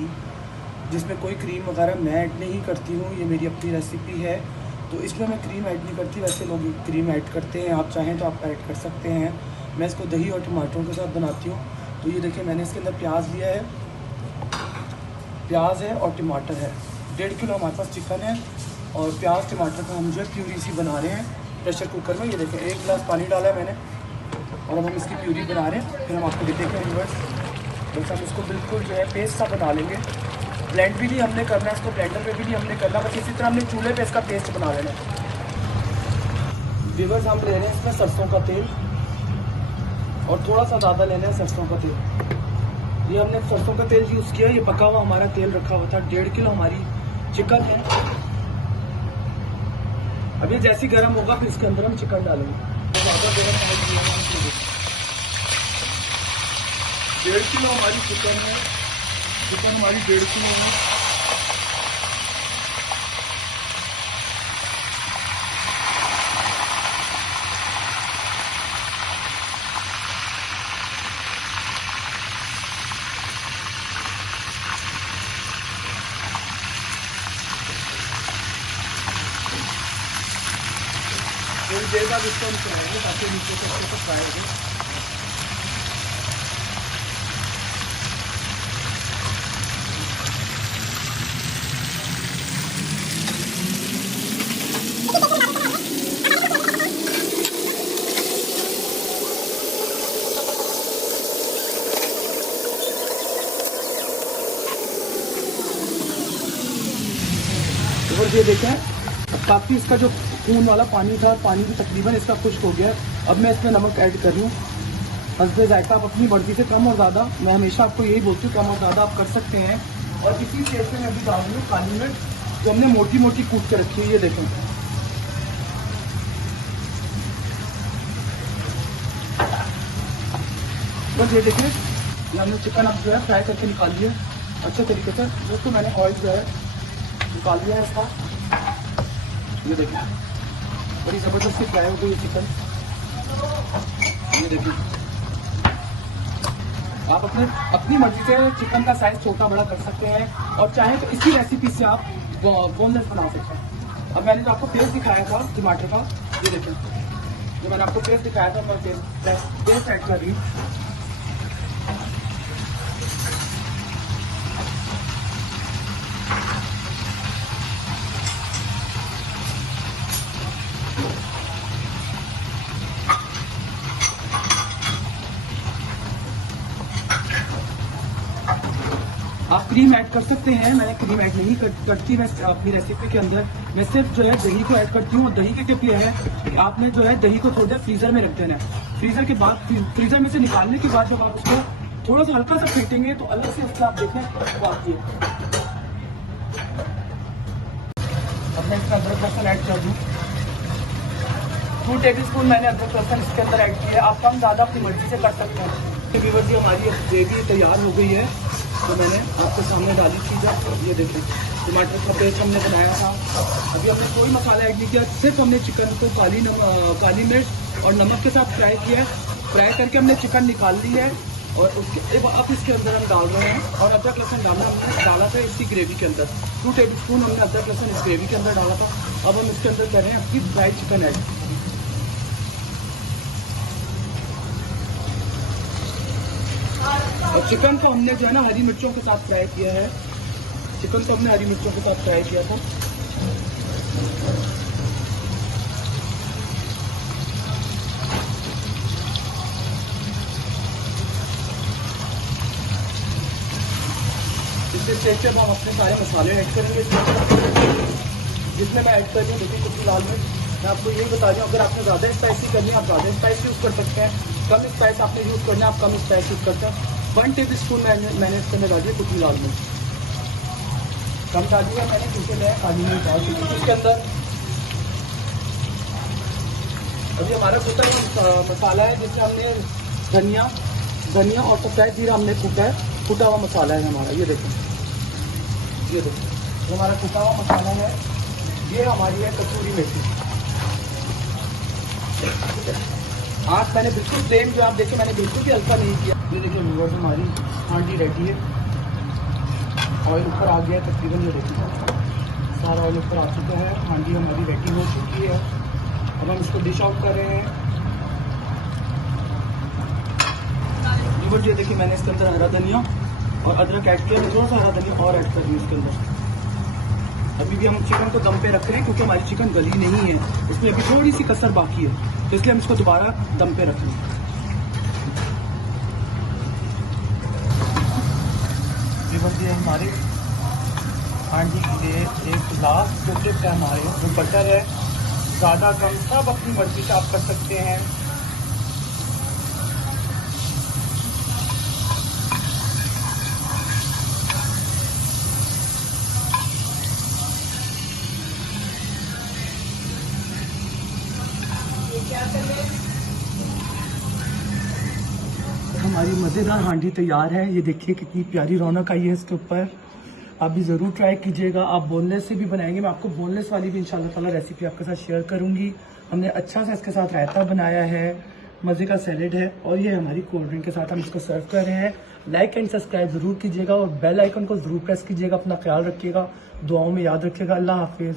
Maggi, जिसमें कोई cream वगैरह मैं ऐड नहीं करती हूँ। ये मेरी अपनी रेसिपी है, तो इसमें मैं क्रीम ऐड नहीं करती। वैसे लोग क्रीम ऐड करते हैं, आप चाहें तो आप ऐड कर सकते हैं। मैं इसको दही और टमाटरों के साथ बनाती हूँ। तो ये देखिए, मैंने इसके अंदर प्याज लिया है, प्याज है और टमाटर है। 1.5 किलो हमारे पास चिकन है और प्याज टमाटर का हम जो है प्यूरी सी बना रहे हैं प्रेशर कुकर में। ये देखें, 1 गिलास पानी डाला है मैंने और अब हम इसकी प्यूरी बना रहे हैं। फिर हम आपको देखेंगे व्यूअर्स, बस हम इसको बिल्कुल जो है पेस्ट सा बना लेंगे। ब्लेंड भी नहीं हमने करना है इसको, ब्लेंडर पे भी नहीं हमने करना, बस इसी तरह हमने चूल्हे पे इसका पेस्ट बना लेना है। व्यूअर्स, हम ले रहे हैं इसमें सरसों का तेल और थोड़ा सा ज़्यादा लेना है सरसों का तेल। ये हमने सरसों का तेल यूज़ किया, ये पका हुआ हमारा तेल रखा हुआ था। 1.5 किलो हमारी चिकन है। अब ये जैसे गर्म होगा फिर इसके अंदर हम चिकन डालेंगे। तो ज़्यादा गर्म होगा, 1.5 किलो हमारी चिकन है। चिकन हमारी 1.5 किलो है। थोड़ी देर बाद इसको हम चलाएंगे ताकि नीचे से अच्छे से फ्राई हो। और ये देखें, काफ़ी इसका जो खून वाला पानी था, पानी भी तकरीबन इसका खुश्क हो गया। अब मैं इसमें नमक ऐड कर रही हूँ हस्बे जायका। आप अपनी मर्जी से कम और ज़्यादा, मैं हमेशा आपको यही बोलती हूँ, कम और ज़्यादा आप कर सकते हैं। और इसी स्टेज में मैं अभी डाल रही हूँ काली मिर्च, जो हमने मोटी मोटी कूट के रखी है। ये देखें, बस ये देखें, ये हमने चिकन अब जो है फ्राई करके निकाल लिया अच्छे तरीके से। दोस्तों, मैंने ऑयल जो है निकाल दिया है इसका। ये देखिए, बड़ी ज़बरदस्ती फ्राई हो गई चिकन। ये देखिए, आप अपनी मर्जी से चिकन का साइज छोटा बड़ा कर सकते हैं और चाहे तो इसी रेसिपी से आप बोनलेस बना सकते हैं। अब मैंने जो आपको पेस्ट दिखाया था टमाटर का, ये देखिए, जो मैंने आपको पेस्ट दिखाया था, मैं पेस्ट ऐड कर रही हूँ। आप क्रीम ऐड कर सकते हैं, मैंने क्रीम ऐड नहीं करती मैं अपनी रेसिपी के अंदर। मैं सिर्फ जो है दही को ऐड करती हूँ। और दही के टिप ये है, आपने जो है दही को थोड़ी देर फ्रीजर में रख देना है। फ्रीजर के बाद, फ्रीजर में से निकालने के बाद जब आप उसको थोड़ा सा हल्का सा फेंटेंगे तो अलग से उसका आप देखें तो आती है। अब मैं इसका अदरक लहसुन ऐड कर दूँ। 2 टेबल स्पून मैंने अदरक लहसुन इसके अंदर ऐड किया है। आप कम ज़्यादा अपनी मर्जी से कर सकते हैं। व्यूअर्स, जी हमारी ग्रेवी तैयार हो गई है, तो मैंने आपके सामने डाली थी। जब ये देखिए, टमाटर का पेस्ट हमने बनाया था। अभी हमने कोई मसाला ऐड नहीं किया, सिर्फ हमने चिकन को काली मिर्च और नमक के साथ फ्राई किया है। फ्राई करके हमने चिकन निकाल ली है और उसके अब इसके अंदर हम डाल रहे हैं। और अदरक लहसुन हमने डाला था इसी ग्रेवी के अंदर। 2 टेबल स्पून हमने अदरक लहसुन इस ग्रेवी के अंदर डाला था। अब हम इसके अंदर कर रहे हैं अपनी फ्राइड चिकन ऐड। और चिकन को हमने जो है ना हरी मिर्चों के साथ फ्राई किया है। चिकन को हमने हरी मिर्चों के साथ फ्राई किया था। इस स्टेज पे हम अपने सारे मसाले ऐड करेंगे, जिसमें मैं ऐड कर रही हूँ देखिए कुछ लाल मिर्च। मैं आपको यही बता रही हूँ, अगर आपने ज़्यादा स्पाइसी करनी है आप ज़्यादा स्पाइस यूज़ कर सकते हैं। कम स्पाइस आपने यूज़ करना है आप कम स्पाइस यूज़ करते हैं। 1 टेबल स्पून मैंने इसके अंदर डाली है कुछ लाल मिर्च। कम डाली है मैंने क्योंकि मैं काली मिर्च डाल चुकी हूँ इसके अंदर। अभी हमारा कुटा हुआ मसाला है, जिसमें हमने धनिया और सफ़ेद जीरा हमने कुटा हुआ मसाला है हमारा। ये देखो, ये देखो, हमारा कुटा हुआ मसाला है। ये हमारी है कसूरी मेथी। आँच मैंने बिल्कुल प्लेन, जो आप देखें मैंने बिल्कुल भी हल्का नहीं किया। ये देखिए व्यूअर्स, हमारी हांडी रेडी है। ऑयल ऊपर आ गया है तकरीबन, ये देखिए सारा ऑयल ऊपर आ चुका है। हांडी हमारी रेडी हो चुकी है। अब हम इसको डिश आउट कर रहे हैं। ये देखिए मैंने इसके अंदर हरा धनिया और अदरक ऐड किया, थोड़ा सा हरा धनिया और ऐड कर दिया इसके अंदर। अभी भी हम चिकन को दम पे रख रहे हैं क्योंकि हमारी चिकन गली नहीं है, उसमें अभी थोड़ी सी कसर बाकी है, तो इसलिए हम इसको दोबारा दम पे रख रहे हैं। ये हमारे हांडी के लिए एक लास्ट जो टिप है हमारे, वो बटर है, ज़्यादा कम सब अपनी मर्जी से आप कर सकते हैं। हमारी मज़ेदार हांडी तैयार है। ये देखिए कितनी प्यारी रौनक आई है इसके ऊपर। आप भी ज़रूर ट्राई कीजिएगा। आप बोनलेस से भी बनाएंगे, मैं आपको बोनलेस वाली भी इंशाल्लाह ताला रेसिपी आपके साथ शेयर करूंगी। हमने अच्छा सा इसके साथ रायता बनाया है, मज़े का सैलेड है और ये हमारी कोल्ड ड्रिंक के साथ हम इसको सर्व कर रहे हैं। लाइक एंड सब्सक्राइब ज़रूर कीजिएगा और बेल आइकन को ज़रूर प्रेस कीजिएगा। अपना ख्याल रखिएगा, दुआओं में याद रखिएगा। अल्लाह हाफिज़।